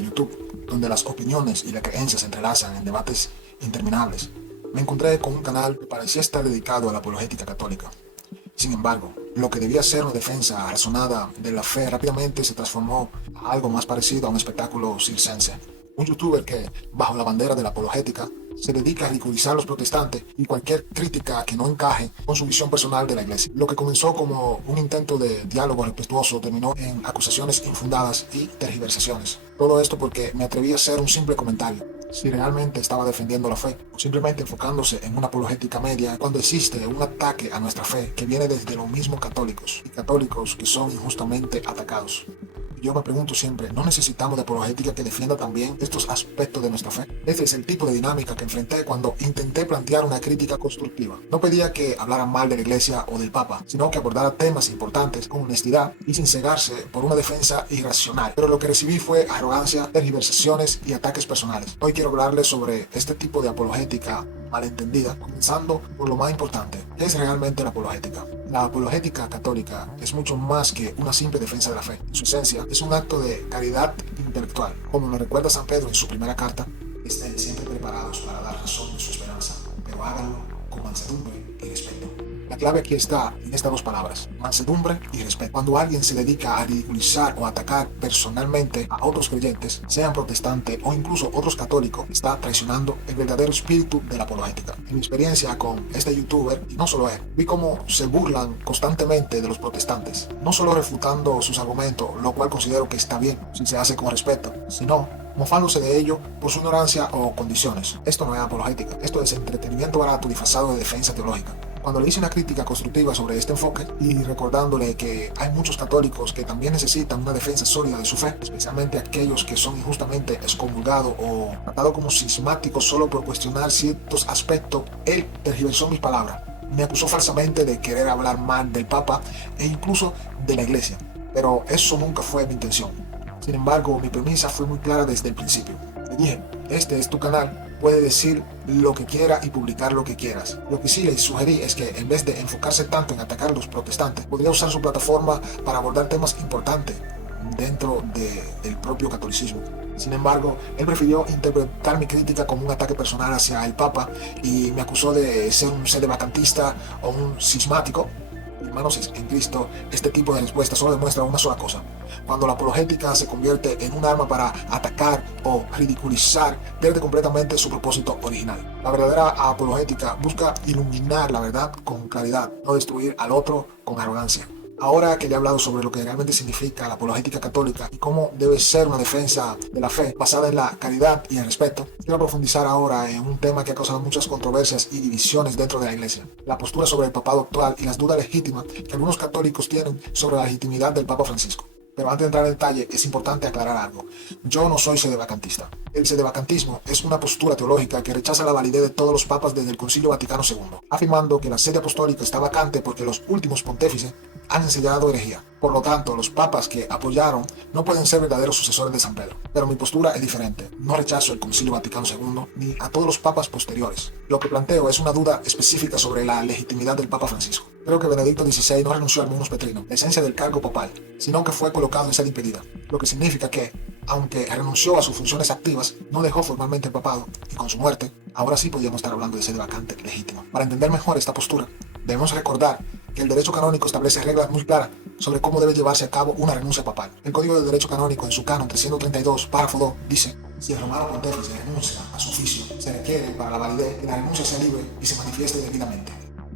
de YouTube, donde las opiniones y las creencias se entrelazan en debates interminables, me encontré con un canal que parecía estar dedicado a la apologética católica. Sin embargo, lo que debía ser una defensa razonada de la fe rápidamente se transformó a algo más parecido a un espectáculo circense. Un youtuber que, bajo la bandera de la apologética, se dedica a ridiculizar a los protestantes y cualquier crítica que no encaje con su visión personal de la iglesia. Lo que comenzó como un intento de diálogo respetuoso terminó en acusaciones infundadas y tergiversaciones. Todo esto porque me atreví a hacer un simple comentario: si realmente estaba defendiendo la fe o simplemente enfocándose en una apologética media cuando existe un ataque a nuestra fe que viene desde los mismos católicos y católicos que son injustamente atacados. Yo me pregunto siempre, ¿no necesitamos de apologética que defienda también estos aspectos de nuestra fe? Ese es el tipo de dinámica que enfrenté cuando intenté plantear una crítica constructiva. No pedía que hablaran mal de la iglesia o del papa, sino que abordara temas importantes con honestidad y sin cegarse por una defensa irracional. Pero lo que recibí fue arrogancia, tergiversaciones y ataques personales. Hoy quiero hablarles sobre este tipo de apologética malentendida, comenzando por lo más importante. ¿Qué es realmente la apologética? La apologética católica es mucho más que una simple defensa de la fe. En su esencia, es un acto de caridad intelectual. Como nos recuerda San Pedro en su primera carta: estén siempre preparados para dar razón de su esperanza, pero háganlo con mansedumbre y respeto. La clave aquí está en estas dos palabras: mansedumbre y respeto. Cuando alguien se dedica a ridiculizar o atacar personalmente a otros creyentes, sean protestantes o incluso otros católicos, está traicionando el verdadero espíritu de la apologética. En mi experiencia con este youtuber, y no solo él, vi cómo se burlan constantemente de los protestantes, no solo refutando sus argumentos, lo cual considero que está bien si se hace con respeto, sino mofándose de ello por su ignorancia o condiciones. Esto no es apologética, esto es entretenimiento barato disfrazado de defensa teológica. Cuando le hice una crítica constructiva sobre este enfoque y recordándole que hay muchos católicos que también necesitan una defensa sólida de su fe, especialmente aquellos que son injustamente excomulgados o tratados como cismáticos solo por cuestionar ciertos aspectos, él tergiversó mis palabras. Me acusó falsamente de querer hablar mal del Papa e incluso de la Iglesia, pero eso nunca fue mi intención. Sin embargo, mi premisa fue muy clara desde el principio. Le dije: este es tu canal, puede decir lo que quiera y publicar lo que quieras. Lo que sí le sugerí es que en vez de enfocarse tanto en atacar a los protestantes, podría usar su plataforma para abordar temas importantes dentro del propio catolicismo. Sin embargo, él prefirió interpretar mi crítica como un ataque personal hacia el Papa y me acusó de ser un sedevacantista o un cismático. Hermanos en Cristo, este tipo de respuesta solo demuestra una sola cosa: cuando la apologética se convierte en un arma para atacar o ridiculizar, pierde completamente su propósito original. La verdadera apologética busca iluminar la verdad con claridad, no destruir al otro con arrogancia. Ahora que le he hablado sobre lo que realmente significa la apologética católica y cómo debe ser una defensa de la fe basada en la caridad y el respeto, quiero profundizar ahora en un tema que ha causado muchas controversias y divisiones dentro de la iglesia: la postura sobre el papado actual y las dudas legítimas que algunos católicos tienen sobre la legitimidad del Papa Francisco. Pero antes de entrar en detalle, es importante aclarar algo. Yo no soy sedevacantista. El sedevacantismo es una postura teológica que rechaza la validez de todos los papas desde el Concilio Vaticano II, afirmando que la sede apostólica está vacante porque los últimos pontífices han enseñado herejía. Por lo tanto, los papas que apoyaron no pueden ser verdaderos sucesores de San Pedro. Pero mi postura es diferente. No rechazo el Concilio Vaticano II ni a todos los papas posteriores. Lo que planteo es una duda específica sobre la legitimidad del Papa Francisco. Creo que Benedicto XVI no renunció al munus petrino, la esencia del cargo papal, sino que fue colocado en sede impedida, lo que significa que, aunque renunció a sus funciones activas, no dejó formalmente el papado, y con su muerte, ahora sí podríamos estar hablando de sede vacante legítima. Para entender mejor esta postura, debemos recordar que el derecho canónico establece reglas muy claras sobre cómo debe llevarse a cabo una renuncia papal. El Código de Derecho Canónico, en su canon 332, párrafo 2, dice: si el romano pontífice renuncia a su oficio, se requiere para la validez que la renuncia sea libre y se manifieste debidamente.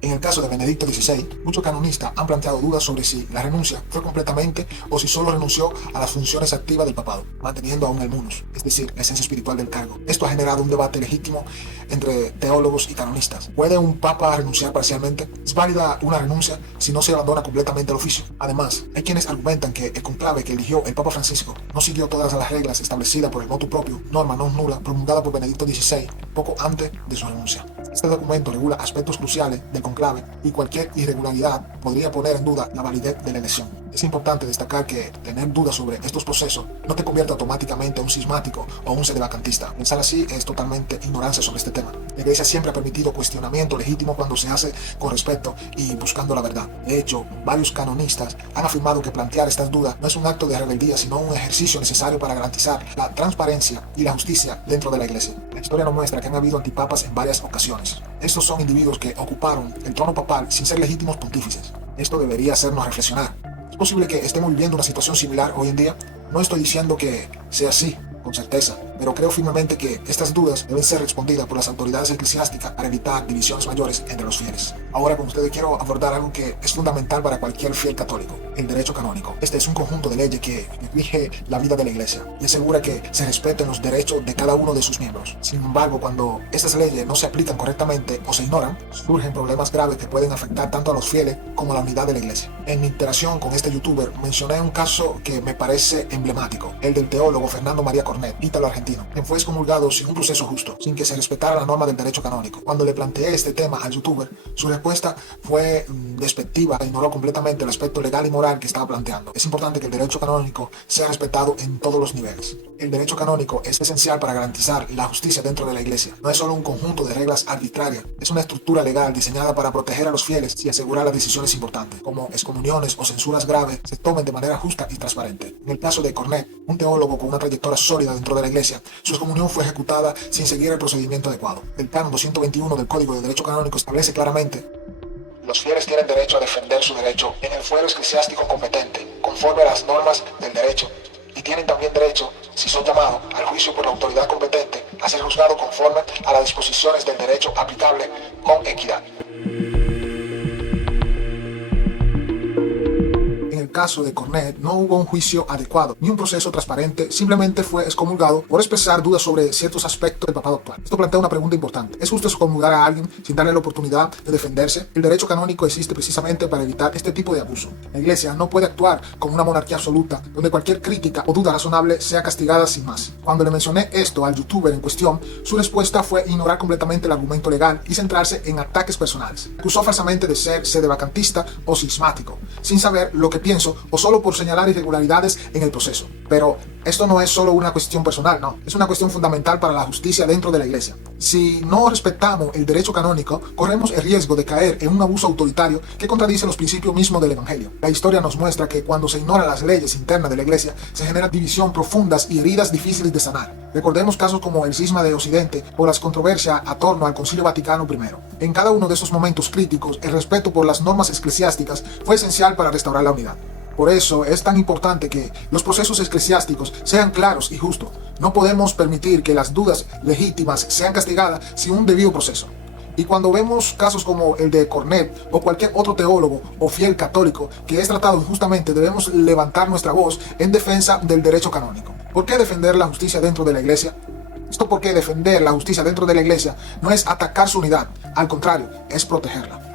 En el caso de Benedicto XVI, muchos canonistas han planteado dudas sobre si la renuncia fue completamente o si solo renunció a las funciones activas del papado, manteniendo aún el munus, es decir, la esencia espiritual del cargo. Esto ha generado un debate legítimo entre teólogos y canonistas. ¿Puede un papa renunciar parcialmente? ¿Es válida una renuncia si no se abandona completamente el oficio? Además, hay quienes argumentan que el conclave que eligió el Papa Francisco no siguió todas las reglas establecidas por el motu propio, norma non nula, promulgada por Benedicto XVI poco antes de su renuncia. Este documento regula aspectos cruciales del conclave y cualquier irregularidad podría poner en duda la validez de la elección. Es importante destacar que tener dudas sobre estos procesos no te convierte automáticamente en un cismático o un sedevacantista. Pensar así es totalmente ignorancia sobre este tema. La Iglesia siempre ha permitido cuestionamiento legítimo cuando se hace con respeto y buscando la verdad. De hecho, varios canonistas han afirmado que plantear estas dudas no es un acto de rebeldía, sino un ejercicio necesario para garantizar la transparencia y la justicia dentro de la Iglesia. La historia nos muestra que han habido antipapas en varias ocasiones. Estos son individuos que ocuparon el trono papal sin ser legítimos pontífices. Esto debería hacernos reflexionar. ¿Es posible que estemos viviendo una situación similar hoy en día? No estoy diciendo que sea así, con certeza, pero creo firmemente que estas dudas deben ser respondidas por las autoridades eclesiásticas para evitar divisiones mayores entre los fieles. Ahora con ustedes quiero abordar algo que es fundamental para cualquier fiel católico, el derecho canónico. Este es un conjunto de leyes que rige la vida de la Iglesia y asegura que se respeten los derechos de cada uno de sus miembros. Sin embargo, cuando estas leyes no se aplican correctamente o se ignoran, surgen problemas graves que pueden afectar tanto a los fieles como a la unidad de la Iglesia. En mi interacción con este youtuber mencioné un caso que me parece emblemático, el del teólogo Fernando María Cornet, ítalo-argentino, quien fue excomulgado sin un proceso justo, sin que se respetara la norma del derecho canónico. Cuando le planteé este tema al youtuber, su respuesta fue despectiva e ignoró completamente el aspecto legal y moral que estaba planteando. Es importante que el derecho canónico sea respetado en todos los niveles. El derecho canónico es esencial para garantizar la justicia dentro de la Iglesia. No es solo un conjunto de reglas arbitrarias, es una estructura legal diseñada para proteger a los fieles y asegurar las decisiones importantes, como excomuniones o censuras graves, se tomen de manera justa y transparente. En el caso de Cornet, un teólogo con una trayectoria sólida dentro de la Iglesia, su excomunión fue ejecutada sin seguir el procedimiento adecuado. El canon 221 del Código de Derecho Canónico establece claramente: los fieles tienen derecho a defender su derecho en el fuero eclesiástico competente, conforme a las normas del derecho, y tienen también derecho, si son llamados al juicio por la autoridad competente, a ser juzgados conforme a las disposiciones del derecho aplicable con equidad. En el caso de Cornet no hubo un juicio adecuado ni un proceso transparente, simplemente fue excomulgado por expresar dudas sobre ciertos aspectos del papado actual. Esto plantea una pregunta importante: ¿es justo excomulgar a alguien sin darle la oportunidad de defenderse? El derecho canónico existe precisamente para evitar este tipo de abuso. La Iglesia no puede actuar como una monarquía absoluta, donde cualquier crítica o duda razonable sea castigada sin más. Cuando le mencioné esto al youtuber en cuestión, su respuesta fue ignorar completamente el argumento legal y centrarse en ataques personales. Acusó falsamente de ser sedevacantista o cismático, sin saber lo que pienso o solo por señalar irregularidades en el proceso. Pero esto no es solo una cuestión personal, no. Es una cuestión fundamental para la justicia dentro de la Iglesia. Si no respetamos el derecho canónico, corremos el riesgo de caer en un abuso autoritario que contradice los principios mismos del Evangelio. La historia nos muestra que cuando se ignoran las leyes internas de la Iglesia, se genera división profundas y heridas difíciles de sanar. Recordemos casos como el cisma de Occidente o las controversias a torno al Concilio Vaticano I. En cada uno de esos momentos críticos, el respeto por las normas eclesiásticas fue esencial para restaurar la unidad. Por eso es tan importante que los procesos eclesiásticos sean claros y justos. No podemos permitir que las dudas legítimas sean castigadas sin un debido proceso. Y cuando vemos casos como el de Cornet o cualquier otro teólogo o fiel católico que es tratado injustamente, debemos levantar nuestra voz en defensa del derecho canónico. ¿Por qué defender la justicia dentro de la Iglesia? Esto porque defender la justicia dentro de la Iglesia no es atacar su unidad, al contrario, es protegerla.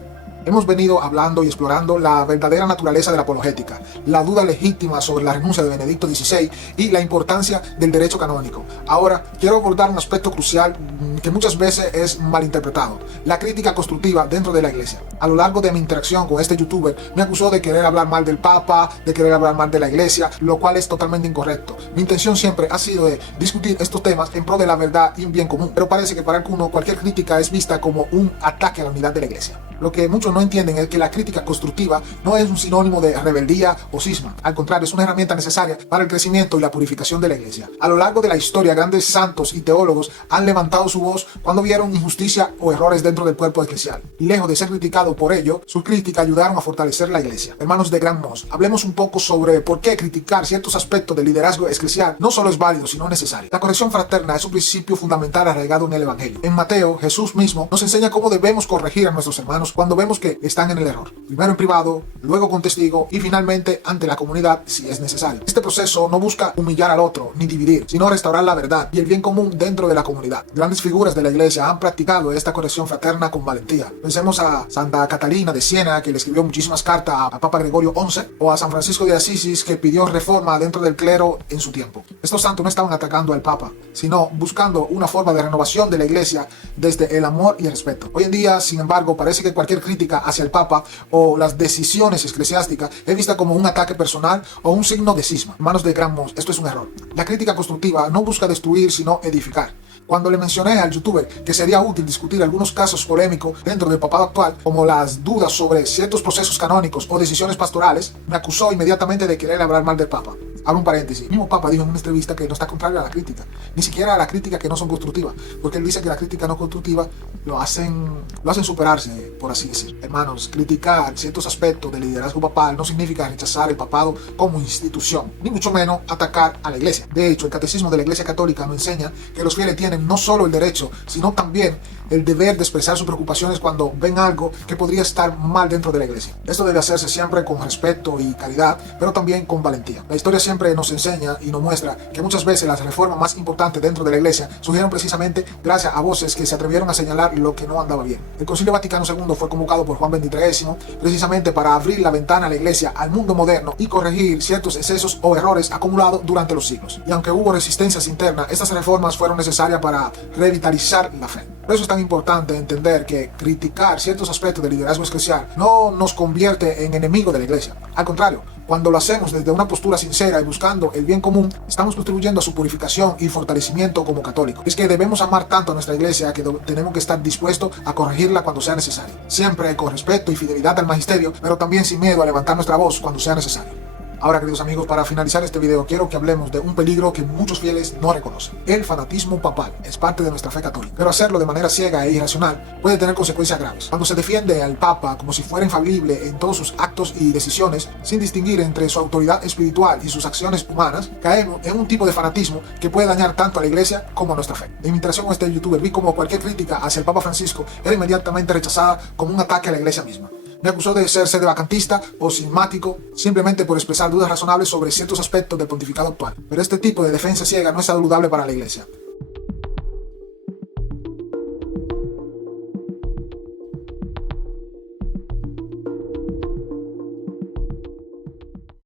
Hemos venido hablando y explorando la verdadera naturaleza de la apologética, la duda legítima sobre la renuncia de Benedicto XVI y la importancia del derecho canónico. Ahora, quiero abordar un aspecto crucial que muchas veces es malinterpretado: la crítica constructiva dentro de la Iglesia. A lo largo de mi interacción con este youtuber, me acusó de querer hablar mal del Papa, de querer hablar mal de la Iglesia, lo cual es totalmente incorrecto. Mi intención siempre ha sido de discutir estos temas en pro de la verdad y un bien común, pero parece que para algunos cualquier crítica es vista como un ataque a la unidad de la Iglesia. Lo que muchos no entienden es que la crítica constructiva no es un sinónimo de rebeldía o cisma. Al contrario, es una herramienta necesaria para el crecimiento y la purificación de la Iglesia. A lo largo de la historia, grandes santos y teólogos han levantado su voz cuando vieron injusticia o errores dentro del cuerpo eclesial. Y lejos de ser criticados por ello, sus críticas ayudaron a fortalecer la Iglesia. Hermanos de Gran Moss, hablemos un poco sobre por qué criticar ciertos aspectos del liderazgo eclesial no solo es válido, sino necesario. La corrección fraterna es un principio fundamental arraigado en el Evangelio. En Mateo, Jesús mismo nos enseña cómo debemos corregir a nuestros hermanos cuando vemos que están en el error. Primero en privado, luego con testigo y finalmente ante la comunidad si es necesario. Este proceso no busca humillar al otro ni dividir, sino restaurar la verdad y el bien común dentro de la comunidad. Grandes figuras de la Iglesia han practicado esta corrección fraterna con valentía. Pensemos a Santa Catalina de Siena, que le escribió muchísimas cartas a Papa Gregorio XI, o a San Francisco de Asís, que pidió reforma dentro del clero en su tiempo. Estos santos no estaban atacando al Papa, sino buscando una forma de renovación de la Iglesia desde el amor y el respeto. Hoy en día, sin embargo, parece que Usualmente cualquier crítica hacia el Papa o las decisiones eclesiásticas es vista como un ataque personal o un signo de cisma. Hermanos de Gran Mons, esto es un error. La crítica constructiva no busca destruir, sino edificar. Cuando le mencioné al youtuber que sería útil discutir algunos casos polémicos dentro del papado actual, como las dudas sobre ciertos procesos canónicos o decisiones pastorales, me acusó inmediatamente de querer hablar mal del Papa. Abro un paréntesis. El mismo Papa dijo en una entrevista que no está contrario a la crítica, ni siquiera a la crítica que no son constructivas, porque él dice que la crítica no constructiva lo hacen superarse, por así decir. Hermanos, criticar ciertos aspectos del liderazgo papal no significa rechazar el papado como institución, ni mucho menos atacar a la iglesia. De hecho, el catecismo de la Iglesia Católica nos enseña que los fieles tienen no solo el derecho, sino también el deber de expresar sus preocupaciones cuando ven algo que podría estar mal dentro de la iglesia. Esto debe hacerse siempre con respeto y caridad, pero también con valentía. La historia siempre nos enseña y nos muestra que muchas veces las reformas más importantes dentro de la iglesia surgieron precisamente gracias a voces que se atrevieron a señalar lo que no andaba bien. El Concilio Vaticano II fue convocado por Juan XXIII precisamente para abrir la ventana a la iglesia al mundo moderno y corregir ciertos excesos o errores acumulados durante los siglos. Y aunque hubo resistencias internas, estas reformas fueron necesarias para revitalizar la fe. Por eso es tan importante entender que criticar ciertos aspectos del liderazgo eclesial no nos convierte en enemigos de la iglesia. Al contrario, cuando lo hacemos desde una postura sincera y buscando el bien común, estamos contribuyendo a su purificación y fortalecimiento como católicos. Es que debemos amar tanto a nuestra iglesia que tenemos que estar dispuestos a corregirla cuando sea necesario. Siempre con respeto y fidelidad al magisterio, pero también sin miedo a levantar nuestra voz cuando sea necesario. Ahora, queridos amigos, para finalizar este video, quiero que hablemos de un peligro que muchos fieles no reconocen. El fanatismo papal es parte de nuestra fe católica, pero hacerlo de manera ciega e irracional puede tener consecuencias graves. Cuando se defiende al Papa como si fuera infalible en todos sus actos y decisiones, sin distinguir entre su autoridad espiritual y sus acciones humanas, caemos en un tipo de fanatismo que puede dañar tanto a la iglesia como a nuestra fe. En mi interacción con este youtuber vi como cualquier crítica hacia el Papa Francisco era inmediatamente rechazada como un ataque a la iglesia misma. Me acusó de ser sedevacantista o cismático simplemente por expresar dudas razonables sobre ciertos aspectos del pontificado actual. Pero este tipo de defensa ciega no es saludable para la iglesia.